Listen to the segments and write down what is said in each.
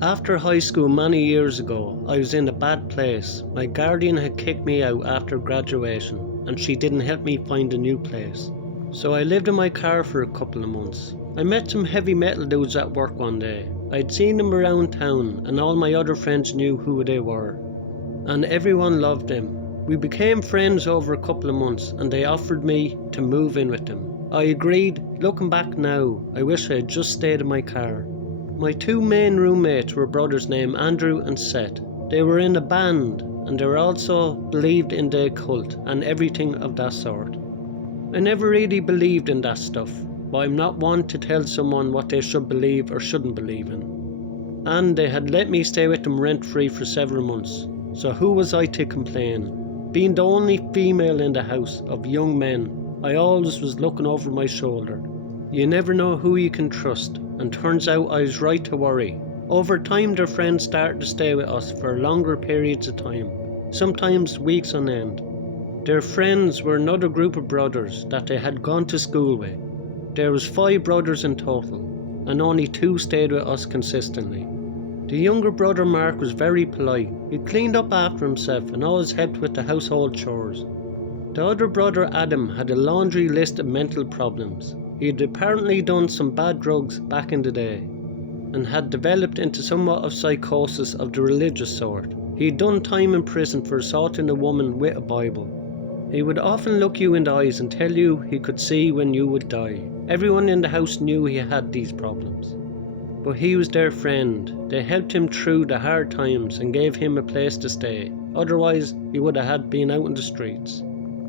After high school many years ago, I was in a bad place. My guardian had kicked me out after graduation, and she didn't help me find a new place. So I lived in my car for a couple of months. I met some heavy metal dudes at work one day. I'd seen them around town, and all my other friends knew who they were. And everyone loved them. We became friends over a couple of months, and they offered me to move in with them. I agreed. Looking back now, I wish I had just stayed in my car. My two main roommates were brothers named Andrew and Seth. They were in a band, and they were also believed in the occult and everything of that sort. I never really believed in that stuff, but I'm not one to tell someone what they should believe or shouldn't believe in. And they had let me stay with them rent-free for several months, so who was I to complain? Being the only female in the house of young men, I always was looking over my shoulder. You never know who you can trust, and turns out I was right to worry. Over time their friends started to stay with us for longer periods of time, sometimes weeks on end. Their friends were another group of brothers that they had gone to school with. There was 5 brothers in total, and only 2 stayed with us consistently. The younger brother Mark was very polite. He cleaned up after himself and always helped with the household chores. The other brother Adam had a laundry list of mental problems. He had apparently done some bad drugs back in the day, and had developed into somewhat of psychosis of the religious sort. He had done time in prison for assaulting a woman with a Bible. He would often look you in the eyes and tell you he could see when you would die. Everyone in the house knew he had these problems. But he was their friend. They helped him through the hard times and gave him a place to stay. Otherwise, he would have had been out in the streets.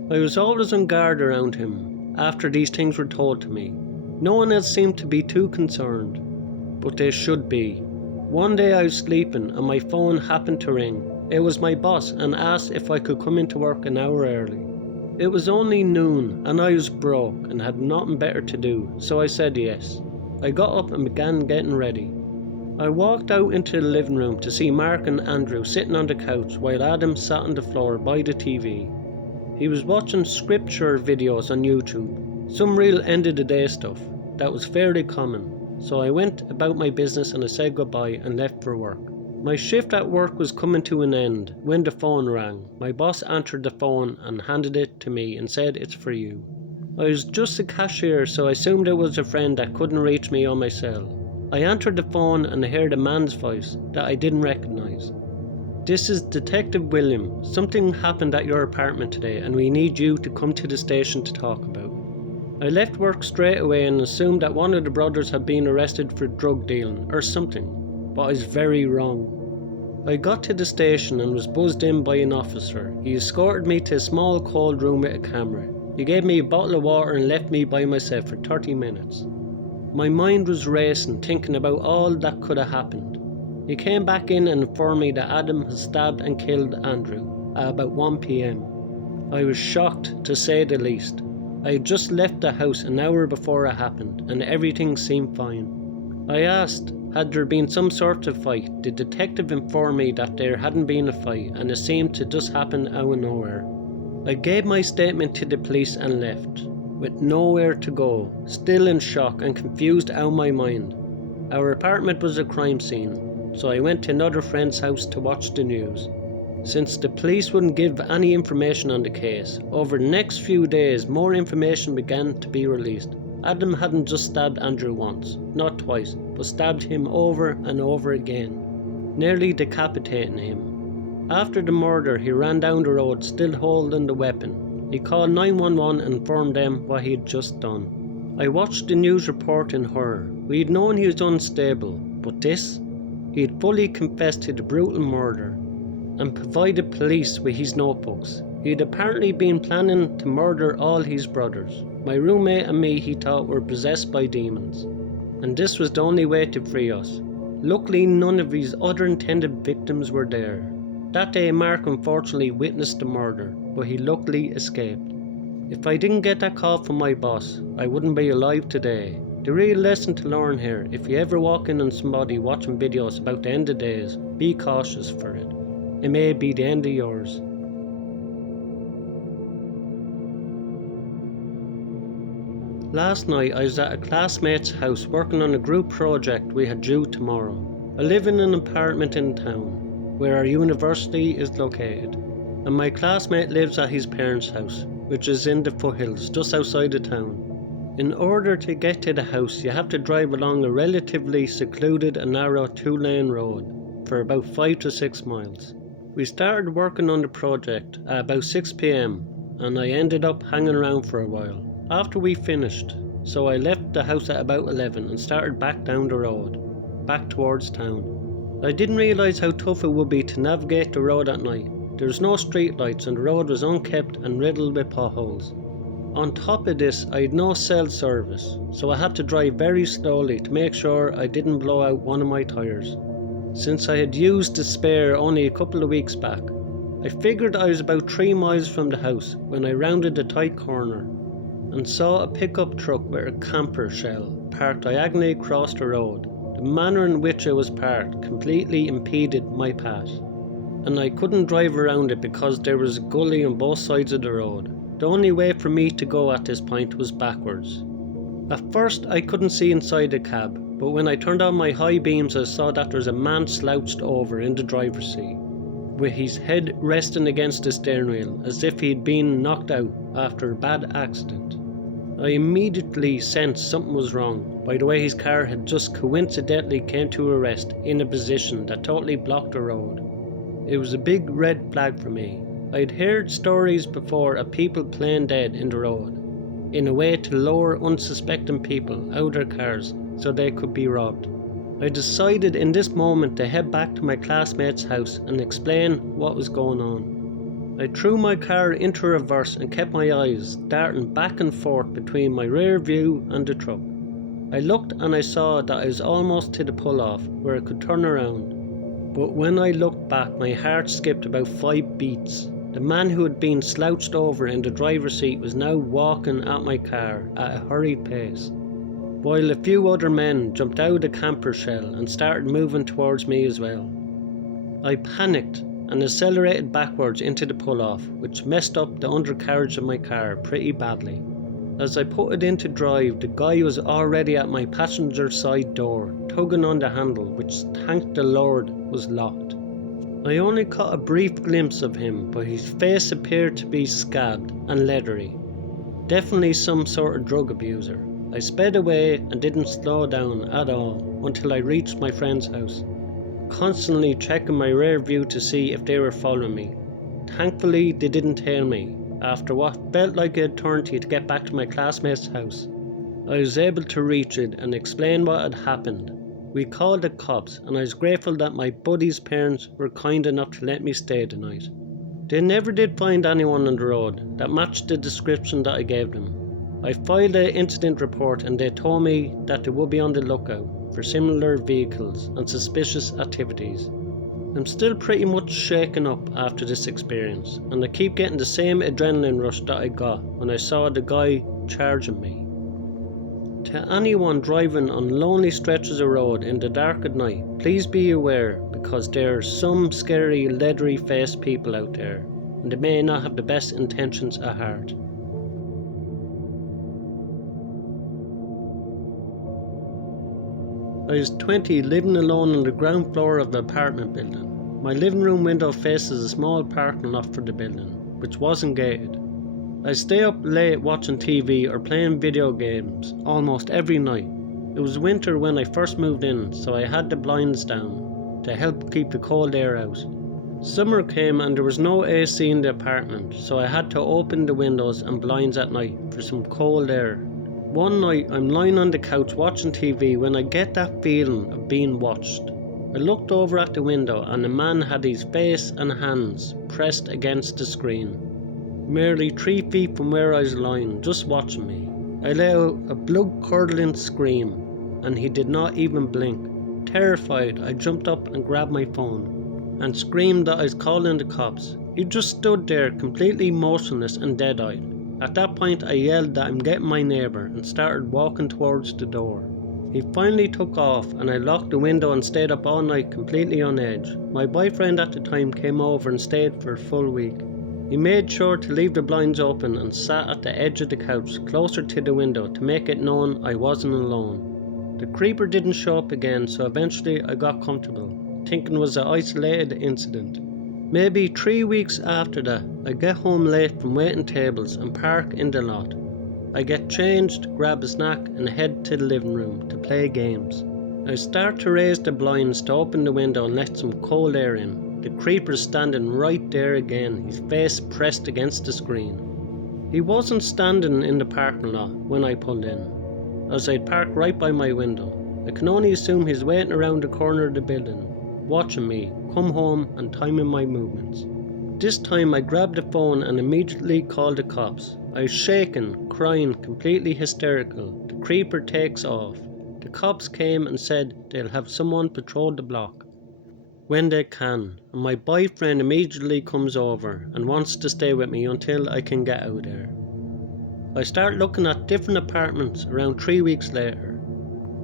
I was always on guard around him after these things were told to me. No one else seemed to be too concerned, but they should be. One day I was sleeping and my phone happened to ring. It was my boss and asked if I could come into work an hour early. It was only noon and I was broke and had nothing better to do, so I said yes. I got up and began getting ready. I walked out into the living room to see Mark and Andrew sitting on the couch while Adam sat on the floor by the TV. He was watching scripture videos on YouTube, some real end of the day stuff that was fairly common. So I went about my business and I said goodbye and left for work. My shift at work was coming to an end when the phone rang. My boss answered the phone and handed it to me and said, "It's for you." I was just a cashier, so I assumed it was a friend that couldn't reach me on my cell. I answered the phone and I heard a man's voice that I didn't recognise. "This is Detective William. Something happened at your apartment today and we need you to come to the station to talk about." I left work straight away and assumed that one of the brothers had been arrested for drug dealing or something, but I was very wrong. I got to the station and was buzzed in by an officer. He escorted me to a small cold room with a camera. He gave me a bottle of water and left me by myself for 30 minutes. My mind was racing, thinking about all that could have happened. He came back in and informed me that Adam had stabbed and killed Andrew at about 1 p.m. I was shocked, to say the least. I had just left the house an hour before it happened, and everything seemed fine. I asked, had there been some sort of fight? The detective informed me that there hadn't been a fight, and it seemed to just happen out of nowhere. I gave my statement to the police and left, with nowhere to go, still in shock and confused out of my mind. Our apartment was a crime scene, so I went to another friend's house to watch the news. Since the police wouldn't give any information on the case, over the next few days more information began to be released. Adam hadn't just stabbed Andrew once, not twice, but stabbed him over and over again, nearly decapitating him. After the murder, he ran down the road still holding the weapon. He called 911 and informed them what he had just done. I watched the news report in horror. We had known he was unstable, but this? He had fully confessed to the brutal murder and provided police with his notebooks. He had apparently been planning to murder all his brothers. My roommate and me, he thought, were possessed by demons, and this was the only way to free us. Luckily, none of his other intended victims were there. That day, Mark unfortunately witnessed the murder, but he luckily escaped. If I didn't get that call from my boss, I wouldn't be alive today. The real lesson to learn here: if you ever walk in on somebody watching videos about the end of days, be cautious for it. It may be the end of yours. Last night I was at a classmate's house working on a group project we had due tomorrow. I live in an apartment in town, where our university is located, and my classmate lives at his parents' house, which is in the foothills just outside the town. In order to get to the house, you have to drive along a relatively secluded and narrow 2-lane road for about 5 to 6 miles. We started working on the project at about 6 p.m, and I ended up hanging around for a while after we finished, so I left the house at about 11 and started back down the road, back towards town. I didn't realise how tough it would be to navigate the road at night. There was no street lights and the road was unkept and riddled with potholes. On top of this, I had no cell service, so I had to drive very slowly to make sure I didn't blow out one of my tyres. Since I had used the spare only a couple of weeks back, I figured I was about 3 miles from the house when I rounded the tight corner and saw a pickup truck with a camper shell parked diagonally across the road. The manner in which it was parked completely impeded my path, and I couldn't drive around it because there was a gully on both sides of the road. The only way for me to go at this point was backwards. At first I couldn't see inside the cab, but when I turned on my high beams I saw that there was a man slouched over in the driver's seat, with his head resting against the steering wheel as if he'd been knocked out after a bad accident. I immediately sensed something was wrong by the way his car had just coincidentally came to a rest in a position that totally blocked the road. It was a big red flag for me. I'd heard stories before of people playing dead in the road, in a way to lure unsuspecting people out of their cars so they could be robbed. I decided in this moment to head back to my classmate's house and explain what was going on. I threw my car into reverse and kept my eyes darting back and forth between my rear view and the truck. I looked and I saw that I was almost to the pull-off where I could turn around. But when I looked back, my heart skipped about 5 beats. The man who had been slouched over in the driver's seat was now walking at my car at a hurried pace, while a few other men jumped out of the camper shell and started moving towards me as well. I panicked and accelerated backwards into the pull-off, which messed up the undercarriage of my car pretty badly. As I put it into drive, the guy was already at my passenger side door, tugging on the handle, which, thank the Lord, was locked. I only caught a brief glimpse of him, but his face appeared to be scabbed and leathery. Definitely some sort of drug abuser. I sped away and didn't slow down at all until I reached my friend's house, constantly checking my rear view to see if they were following me. Thankfully, they didn't tail me. After what felt like an eternity to get back to my classmate's house, I was able to reach it and explain what had happened. We called the cops, and I was grateful that my buddy's parents were kind enough to let me stay the night. They never did find anyone on the road that matched the description that I gave them. I filed an incident report and they told me that they would be on the lookout for similar vehicles and suspicious activities. I'm still pretty much shaken up after this experience, and I keep getting the same adrenaline rush that I got when I saw the guy charging me. To anyone driving on lonely stretches of road in the dark at night, please be aware, because there are some scary leathery faced people out there, and they may not have the best intentions at heart. I was 20, living alone on the ground floor of an apartment building. My living room window faces a small parking lot for the building, which wasn't gated. I stay up late watching TV or playing video games almost every night. It was winter when I first moved in, so I had the blinds down to help keep the cold air out. Summer came and there was no AC in the apartment, so I had to open the windows and blinds at night for some cold air. One night I'm lying on the couch watching TV when I get that feeling of being watched. I looked over at the window and a man had his face and hands pressed against the screen, merely 3 feet from where I was lying, just watching me. I let out a blood-curdling scream and he did not even blink. Terrified, I jumped up and grabbed my phone and screamed that I was calling the cops. He just stood there completely motionless and dead-eyed. At that point I yelled that I'm getting my neighbour and started walking towards the door. He finally took off and I locked the window and stayed up all night completely on edge. My boyfriend at the time came over and stayed for a full week. He made sure to leave the blinds open and sat at the edge of the couch closer to the window to make it known I wasn't alone. The creeper didn't show up again, so eventually I got comfortable, thinking it was an isolated incident. Maybe 3 weeks after that, I get home late from waiting tables and park in the lot. I get changed, grab a snack and head to the living room to play games. I start to raise the blinds to open the window and let some cold air in. The creeper's standing right there again, his face pressed against the screen. He wasn't standing in the parking lot when I pulled in, as I'd parked right by my window. I can only assume he's waiting around the corner of the building, watching me come home and timing my movements. This time I grabbed the phone and immediately called the cops. I was shaking, crying, completely hysterical. The creeper takes off. The cops came and said they'll have someone patrol the block when they can, and my boyfriend immediately comes over and wants to stay with me until I can get out there. I start looking at different apartments around 3 weeks later.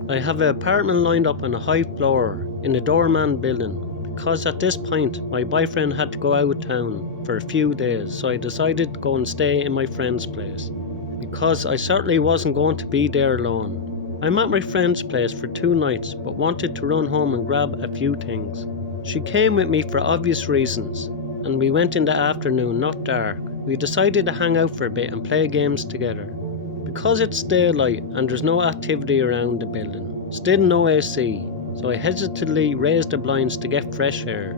I have an apartment lined up on a high floor in the doorman building, because at this point my boyfriend had to go out of town for a few days, so I decided to go and stay in my friend's place, because I certainly wasn't going to be there alone. I'm at my friend's place for 2 nights, but wanted to run home and grab a few things. She came with me for obvious reasons, and we went in the afternoon, not dark. We decided to hang out for a bit and play games together. Because it's daylight and there's no activity around the building, still no AC, so I hesitantly raised the blinds to get fresh air.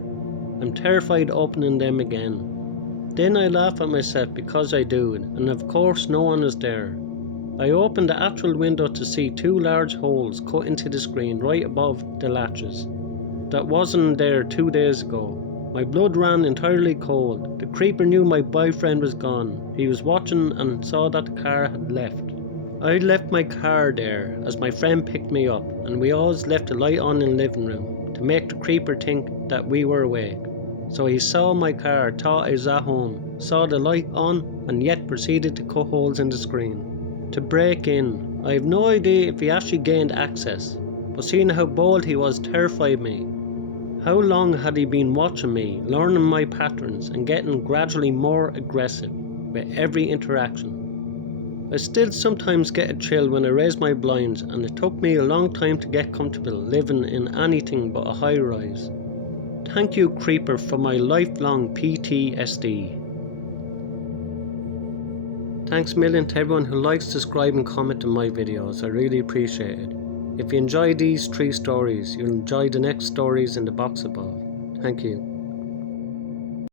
I'm terrified opening them again. Then I laugh at myself because I do it, and of course no one is there. I opened the actual window to see 2 large holes cut into the screen right above the latches. That wasn't there 2 days ago. My blood ran entirely cold. The creeper knew my boyfriend was gone. He was watching and saw that the car had left. I left my car there as my friend picked me up, and we always left the light on in the living room to make the creeper think that we were awake. So he saw my car, thought I was at home, saw the light on, and yet proceeded to cut holes in the screen to break in. I have no idea if he actually gained access, but seeing how bold he was terrified me. How long had he been watching me, learning my patterns and getting gradually more aggressive with every interaction? I still sometimes get a chill when I raise my blinds, and it took me a long time to get comfortable living in anything but a high rise. Thank you, creeper, for my lifelong PTSD. Thanks a million to everyone who likes, subscribe and comment on my videos. I really appreciate it. If you enjoy these 3 stories, you'll enjoy the next stories in the box above. Thank you.